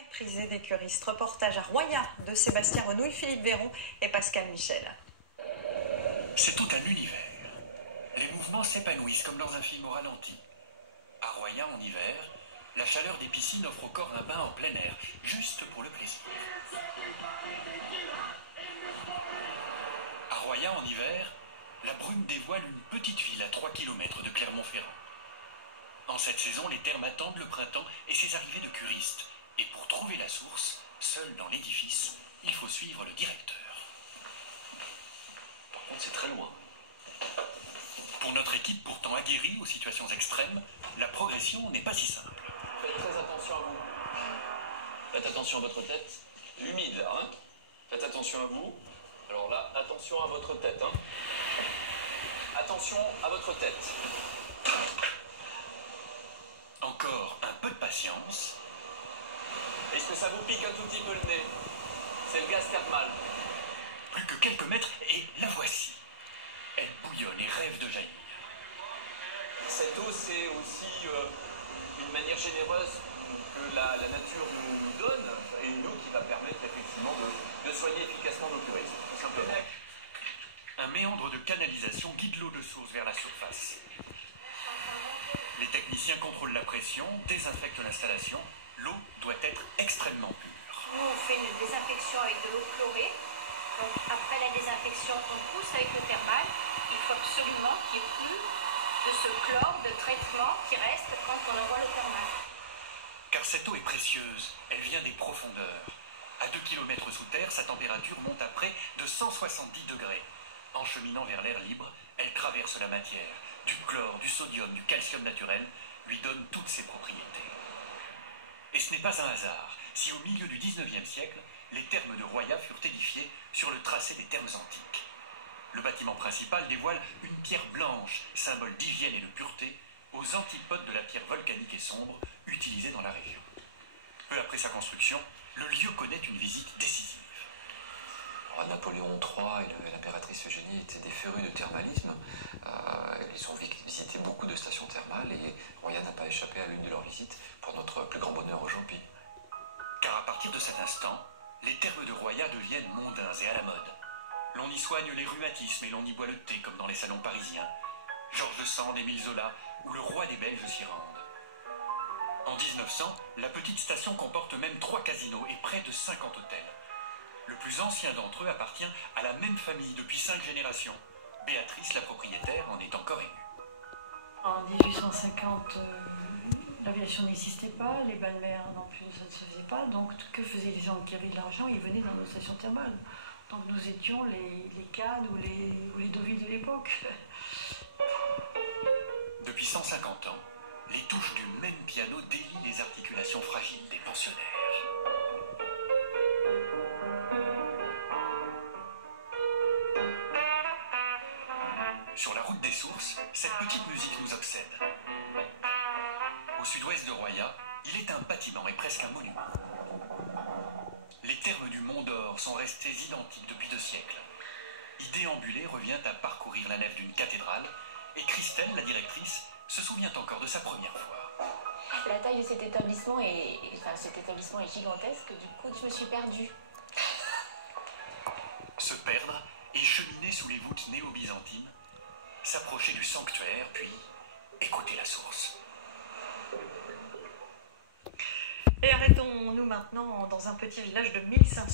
Très prisé des curistes. Reportage à Roya de Sébastien Renouille, Philippe Véron et Pascal Michel. C'est tout un univers. Les mouvements s'épanouissent comme dans un film au ralenti. À Roya, en hiver, la chaleur des piscines offre au corps un bain en plein air, juste pour le plaisir. À Roya, en hiver, la brume dévoile une petite ville à 3 km de Clermont-Ferrand. En cette saison, les thermes attendent le printemps et ses arrivées de curistes. Et pour trouver la source, seul dans l'édifice, il faut suivre le directeur. Par contre, c'est très loin. Pour notre équipe pourtant aguerrie aux situations extrêmes, la progression n'est pas si simple. Faites très attention à vous. Faites attention à votre tête. Humide là, hein. Faites attention à vous. Alors là, attention à votre tête, hein. Attention à votre tête. Encore un peu de patience. Est-ce que ça vous pique un tout petit peu le nez? C'est le gaz thermal. Plus que quelques mètres et la voici. Elle bouillonne et rêve de jaillir. Cette eau, c'est aussi une manière généreuse que la nature nous donne, et une eau qui va permettre effectivement de soigner efficacement nos curistes, tout simplement. Un méandre de canalisation guide l'eau de source vers la surface. Les techniciens contrôlent la pression, désinfectent l'installation. L'eau doit être extrêmement pure. Nous, on fait une désinfection avec de l'eau chlorée. Donc, après la désinfection, on pousse avec le thermal. Il faut absolument qu'il n'y ait plus de ce chlore de traitement qui reste quand on envoie le thermal. Car cette eau est précieuse, elle vient des profondeurs. À 2 km sous terre, sa température monte à près de 170 degrés. En cheminant vers l'air libre, elle traverse la matière. Du chlore, du sodium, du calcium naturel lui donne toutes ses propriétés. Et ce n'est pas un hasard si au milieu du 19e siècle, les thermes de Roya furent édifiés sur le tracé des thermes antiques. Le bâtiment principal dévoile une pierre blanche, symbole d'hygiène et de pureté, aux antipodes de la pierre volcanique et sombre utilisée dans la région. Peu après sa construction, le lieu connaît une visite décisive. Alors, Napoléon III et l'impératrice Eugénie étaient des férus de thermalisme. Ils ont visité beaucoup de stations thermales et Roya n'a pas échappé à l'une de leurs visites pour notre plus grand bonheur aujourd'hui. Car à partir de cet instant, les thermes de Roya deviennent mondains et à la mode. L'on y soigne les rhumatismes et l'on y boit le thé comme dans les salons parisiens. Georges Sand, Émile Zola ou le roi des Belges s'y rendent. En 1900, la petite station comporte même 3 casinos et près de 50 hôtels. Le plus ancien d'entre eux appartient à la même famille depuis 5 générations. Béatrice, la propriétaire, en est encore émue. En 1850, l'aviation n'existait pas, les bains de mer non plus, ça ne se faisait pas. Donc, que faisaient les gens qui avaient de l'argent? Ils venaient dans nos stations thermales. Donc, nous étions les Cannes ou les Deauville de l'époque. Depuis 150 ans, les touches du même piano délient les articulations fragiles des pensionnaires. Sur la route des sources, cette petite musique nous obsède. Au sud-ouest de Roya, il est un bâtiment et presque un monument. Les thermes du Mont d'Or sont restés identiques depuis 2 siècles. Y déambuler revient à parcourir la nef d'une cathédrale, et Christelle, la directrice, se souvient encore de sa première fois. La taille de cet établissement est gigantesque, du coup je me suis perdue. Se perdre et cheminer sous les voûtes néo-byzantines, s'approcher du sanctuaire, puis écouter la source. Et arrêtons-nous maintenant dans un petit village de 1500